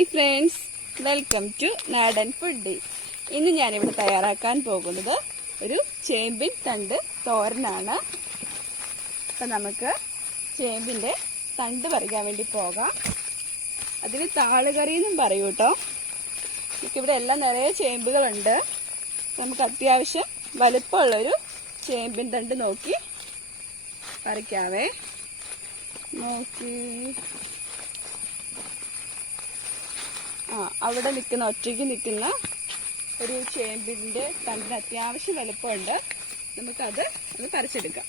Hi friends, welcome to നാടൻ food. ഇന്ന് ഞാനിവിടെ തയ്യാറാക്കാൻ പോകുന്നത് ഒരു ചേമ്പിൻ തണ്ട് തോരനാണ്. അപ്പം നമുക്ക് ചേമ്പിൻ്റെ തണ്ട് പറിക്കാൻ വേണ്ടി പോകാം. അതിന് താളുകറി എന്നും പറയൂ കേട്ടോ. നമുക്കിവിടെ എല്ലാം നിറയെ ചേമ്പുകളുണ്ട്. നമുക്ക് അത്യാവശ്യം വലുപ്പമുള്ളൊരു ചേമ്പിൻ തണ്ട് നോക്കി പറിക്കാവേ. നോക്കി അവിടെ നിൽക്കുന്ന ഒറ്റയ്ക്ക് നിൽക്കുന്ന ഒരു ചേമ്പിൻ്റെ തണ്ടിന് അത്യാവശ്യം വലുപ്പമുണ്ട്. നമുക്കത് പറിച്ചെടുക്കാം.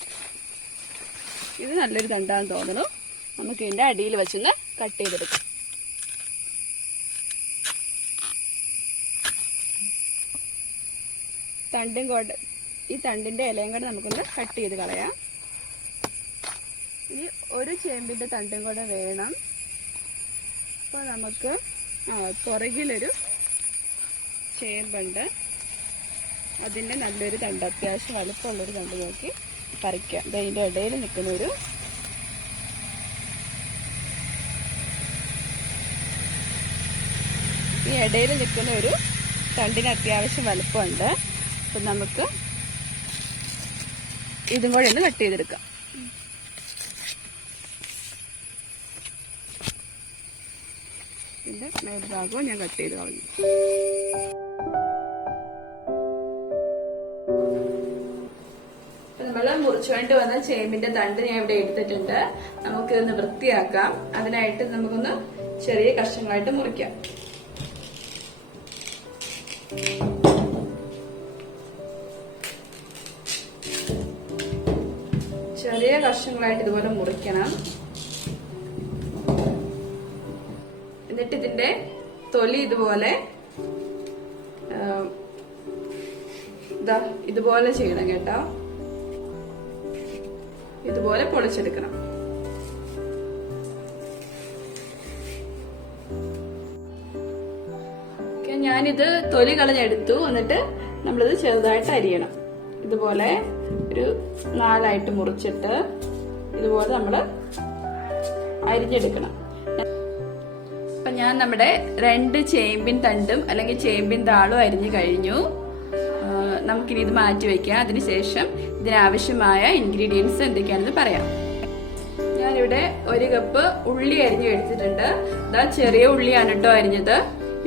ഇത് നല്ലൊരു തണ്ടാന്ന് തോന്നുന്നു. നമുക്ക് ഇതിൻ്റെ അടിയിൽ വെച്ചൊന്ന് കട്ട് ചെയ്തെടുക്കാം. ഈ തണ്ടിൻ്റെ ഇലയും കൂടെ നമുക്കൊന്ന് കട്ട് ചെയ്ത് കളയാം. ഇനി ഒരു ചേമ്പിൻ്റെ തണ്ടും കൂടെ വേണം. അപ്പോൾ നമുക്ക് പുറകിലൊരു ചേമ്പുണ്ട്. അതിൻ്റെ നല്ലൊരു തണ്ട്, അത്യാവശ്യം വലുപ്പമുള്ളൊരു തണ്ട് നോക്കി പറിക്കാം. ഇതിൻ്റെ ഇടയിൽ നിൽക്കുന്നൊരു ഈ ഇടയിൽ നിൽക്കുന്ന ഒരു തണ്ടിന് അത്യാവശ്യം വലുപ്പമുണ്ട്. അപ്പം നമുക്ക് ഇതും കൂടെ ഒന്ന് കട്ട് ചെയ്തെടുക്കാം. ഇതിൻ്റെ മേൽഭാഗവും ഞാൻ കട്ട് ചെയ്ത് കളഞ്ഞു. നമ്മൾ മുറിച്ചുകൊണ്ട് വന്ന ചേമ്പിന്റെ തണ്ട് ഞാൻ ഇവിടെ എടുത്തിട്ടുണ്ട്. നമുക്കിതൊന്ന് വൃത്തിയാക്കാം. അതിനായിട്ട് നമുക്കൊന്ന് ചെറിയ കഷ്ണങ്ങളായിട്ട് മുറിക്കാം. ചെറിയ കഷ്ണങ്ങളായിട്ട് ഇതുപോലെ മുറിക്കണം. എന്നിട്ട് ഇതിന്റെ തൊലി ഇതുപോലെ ചെയ്യണം കേട്ടോ. ഇതുപോലെ പൊളിച്ചെടുക്കണം. ഞാനിത് തൊലി കളഞ്ഞെടുത്തു. എന്നിട്ട് നമ്മളിത് ചെറുതായിട്ട് അരിയണം. ഇതുപോലെ ഒരു 4 മുറിച്ചിട്ട് ഇതുപോലെ നമ്മൾ അരിഞ്ഞെടുക്കണം. അപ്പൊ ഞാൻ നമ്മുടെ 2 ചേമ്പിൻ തണ്ടും അല്ലെങ്കിൽ ചേമ്പിൻ താളും അരിഞ്ഞു കഴിഞ്ഞു. നമുക്കിനി ഇത് മാറ്റി വയ്ക്കാം. അതിനുശേഷം ഇതിനാവശ്യമായ ഇൻഗ്രീഡിയൻസ് എന്തൊക്കെയാണെന്ന് പറയാം. ഞാനിവിടെ 1 കപ്പ് ഉള്ളി അരിഞ്ഞു എടുത്തിട്ടുണ്ട്. ഇതാ ചെറിയ ഉള്ളിയാണ് കേട്ടോ അരിഞ്ഞത്.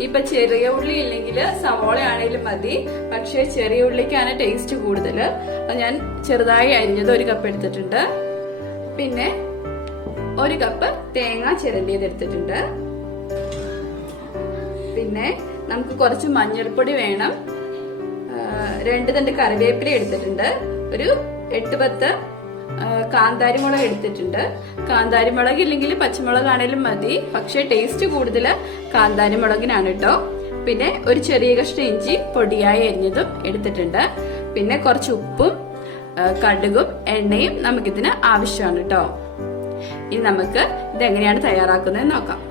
ഇപ്പൊ ചെറിയ ഉള്ളി ഇല്ലെങ്കിൽ സവോള ആണെങ്കിലും മതി. പക്ഷെ ചെറിയ ഉള്ളിക്കാണ് ടേസ്റ്റ് കൂടുതൽ. ഞാൻ ചെറുതായി അരിഞ്ഞത് 1 കപ്പ് എടുത്തിട്ടുണ്ട്. പിന്നെ 1 കപ്പ് തേങ്ങ ചിരണ്ടിയത് എടുത്തിട്ടുണ്ട്. പിന്നെ നമുക്ക് കുറച്ച് മഞ്ഞൾപ്പൊടി വേണം. 2 തണ്ട് കറിവേപ്പില എടുത്തിട്ടുണ്ട്. ഒരു 8-10 കാന്താരി മുളക് എടുത്തിട്ടുണ്ട്. കാന്താരി മുളക് ഇല്ലെങ്കിൽ പച്ചമുളക് ആണെങ്കിലും മതി. പക്ഷെ ടേസ്റ്റ് കൂടുതൽ കാന്താരി മുളകിനാണ് കേട്ടോ. പിന്നെ ഒരു ചെറിയ കഷ്ണം ഇഞ്ചി പൊടിയായി അരിഞ്ഞതും എടുത്തിട്ടുണ്ട്. പിന്നെ കുറച്ച് ഉപ്പും കടുകും എണ്ണയും നമുക്കിതിന് ആവശ്യമാണ് കേട്ടോ. ഇനി നമുക്ക് ഇതെങ്ങനെയാണ് തയ്യാറാക്കുന്നത് നോക്കാം.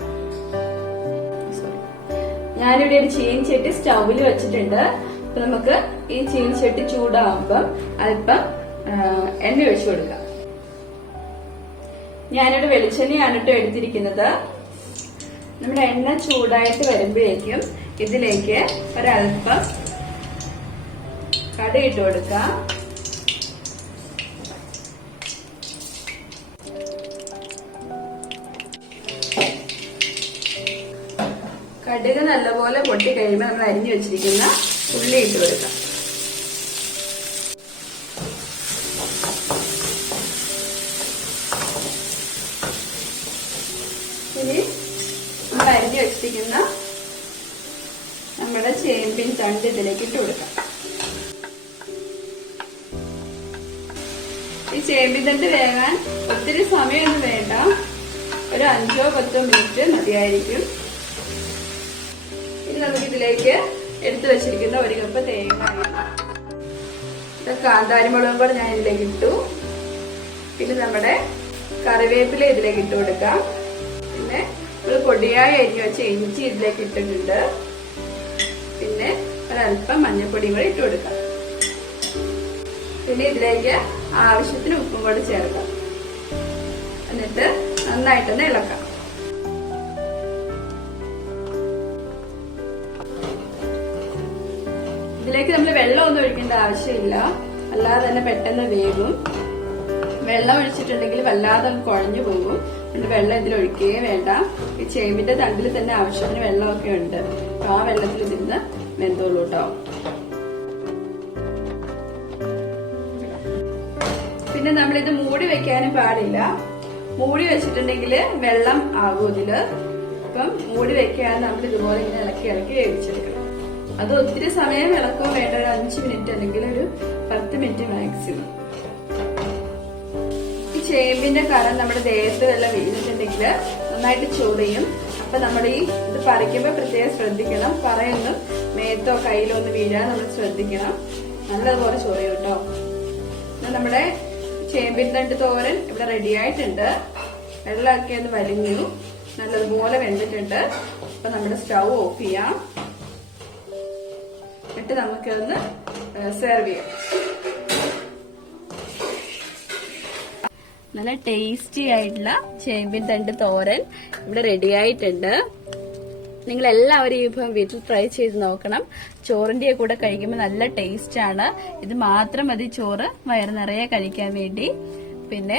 ഞാനിവിടെ ഒരു ചീനിച്ചട്ടി സ്റ്റൗവിൽ വെച്ചിട്ടുണ്ട്. അപ്പൊ നമുക്ക് ഈ ചീനിച്ചട്ടി ചൂടാവുമ്പം അല്പം എണ്ണ ഒഴിച്ചു കൊടുക്കാം. ഞാനിവിടെ വെളിച്ചെണ്ണയാണ് കേട്ടോ എടുത്തിരിക്കുന്നത്. നമ്മുടെ എണ്ണ ചൂടായിട്ട് വരുമ്പോഴേക്കും ഇതിലേക്ക് ഒരല്പം കടുക് ഇട്ട് കൊടുക്കാം. കടുക് നല്ലപോലെ പൊട്ടി കഴിയുമ്പോൾ നമ്മൾ അരിഞ്ഞു വെച്ചിരിക്കുന്ന ഉള്ളി ഇട്ട് കൊടുക്കാം. ഇനി നമ്മൾ അരിഞ്ഞു വെച്ചിരിക്കുന്ന നമ്മുടെ ചേമ്പിൻ തണ്ട് ഇതിലേക്ക് ഇട്ട് കൊടുക്കാം. ഈ ചേമ്പിൻ തണ്ട് വേകാൻ ഒത്തിരി സമയമൊന്നും വേണ്ട. ഒരു 5-10 മിനിറ്റ് മതിയായിരിക്കും. ഇനി നമുക്ക് ഇതിലേക്ക് എടുത്തു വെച്ചിരിക്കുന്ന 1 കപ്പ് തേങ്ങ, കാന്താരി മുളകും കൂടെ ഞാൻ ഇതിലേക്ക് ഇട്ടു. പിന്നെ നമ്മുടെ കറിവേപ്പില ഇതിലേക്ക് ഇട്ട് കൊടുക്കാം. പിന്നെ നമ്മൾ പൊടിയായി അരിഞ്ഞു വെച്ച ഇഞ്ചി ഇതിലേക്ക് ഇട്ടിട്ടുണ്ട്. പിന്നെ ഒരല്പം മഞ്ഞൾപ്പൊടിയും കൂടെ ഇട്ട് കൊടുക്കാം. പിന്നെ ഇതിലേക്ക് ആവശ്യത്തിന് ഉപ്പും കൂടെ ചേർക്കാം. എന്നിട്ട് നന്നായിട്ടൊന്ന് ഇളക്കാം. ഇതിലേക്ക് നമ്മൾ വെള്ളമൊന്നും ഒഴിക്കേണ്ട ആവശ്യമില്ല, അല്ലാതെ തന്നെ പെട്ടെന്ന് വേകും. വെള്ളം ഒഴിച്ചിട്ടുണ്ടെങ്കിൽ വല്ലാതെ കുഴഞ്ഞു പോകും. വെള്ളം ഇതിൽ ഒഴിക്കുകയേ വേണ്ട. ഈ ചേമ്പിന്റെ തണ്ടിൽ തന്നെ ആവശ്യത്തിന് വെള്ളമൊക്കെ ഉണ്ട്. അപ്പൊ ആ വെള്ളത്തിൽ ഇതിന്ന് വെന്തോളൂ കേട്ടോ. പിന്നെ നമ്മളിത് മൂടി വെക്കാനും പാടില്ല. മൂടി വെച്ചിട്ടുണ്ടെങ്കിൽ വെള്ളം ആകും ഇതില്. അപ്പം മൂടി വെക്കാതെ നമ്മൾ ഇതുപോലെ ഇങ്ങനെ ഇളക്കി ഇളക്കി വേവിച്ചെടുക്കണം. അത് ഒത്തിരി സമയം ഇളക്കോ വേണ്ട, ഒരു 5 മിനിറ്റ് അല്ലെങ്കിൽ ഒരു 10 മിനിറ്റ് മാക്സിമം. ഈ ചേമ്പിന്റെ കറ നമ്മുടെ ദേഹത്ത് വെള്ളം വീണിട്ടുണ്ടെങ്കിൽ നന്നായിട്ട് ചൊറിയും. അപ്പൊ നമ്മൾ ഈ ഇത് പറിക്കുമ്പോ പ്രത്യേകം ശ്രദ്ധിക്കണം. പറയൊന്നും മേത്തോ കയ്യിലോ ഒന്ന് വീഴാൻ നമ്മൾ ശ്രദ്ധിക്കണം. നല്ലതുപോലെ ചൊറിയും കേട്ടോ. നമ്മുടെ ചേമ്പിൻ തണ്ട് തോരൻ ഇവിടെ റെഡി ആയിട്ടുണ്ട്. വെള്ളമൊക്കെ ഒന്ന് വലിഞ്ഞു, നല്ലതുപോലെ വെന്തിട്ടുണ്ട്. അപ്പൊ നമ്മുടെ സ്റ്റൗ ഓഫ് ചെയ്യാം. എന്നിട്ട് നമുക്കൊന്ന് സെർവ് ചെയ്യാം. നല്ല ടേസ്റ്റി ആയിട്ടുള്ള ചേമ്പിൻ തണ്ട് തോരൻ ഇവിടെ റെഡി ആയിട്ടുണ്ട്. നിങ്ങൾ എല്ലാവരും ഈ വിഭവം വീട്ടിൽ ട്രൈ ചെയ്ത് നോക്കണം. ചോറിന്റെ കൂടെ കഴിക്കുമ്പോൾ നല്ല ടേസ്റ്റ് ആണ്. ഇത് മാത്രം മതി ചോറ് വയറ് നിറയെ കഴിക്കാൻ വേണ്ടി. പിന്നെ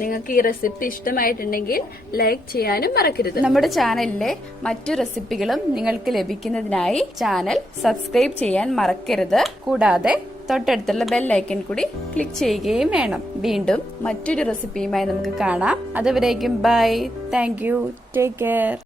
നിങ്ങൾക്ക് ഈ റെസിപ്പി ഇഷ്ടമായിട്ടുണ്ടെങ്കിൽ ലൈക്ക് ചെയ്യാനും മറക്കരുത്. നമ്മുടെ ചാനലിലെ മറ്റു റെസിപ്പികളും നിങ്ങൾക്ക് ലഭിക്കുന്നതിനായി ചാനൽ സബ്സ്ക്രൈബ് ചെയ്യാൻ മറക്കരുത്. കൂടാതെ തൊട്ടടുത്തുള്ള ബെൽ ഐക്കൺ കൂടി ക്ലിക്ക് ചെയ്യുകയും വേണം. വീണ്ടും മറ്റൊരു റെസിപ്പിയുമായി നമുക്ക് കാണാം. അതുവരേക്കും bye. Thank you. Take care.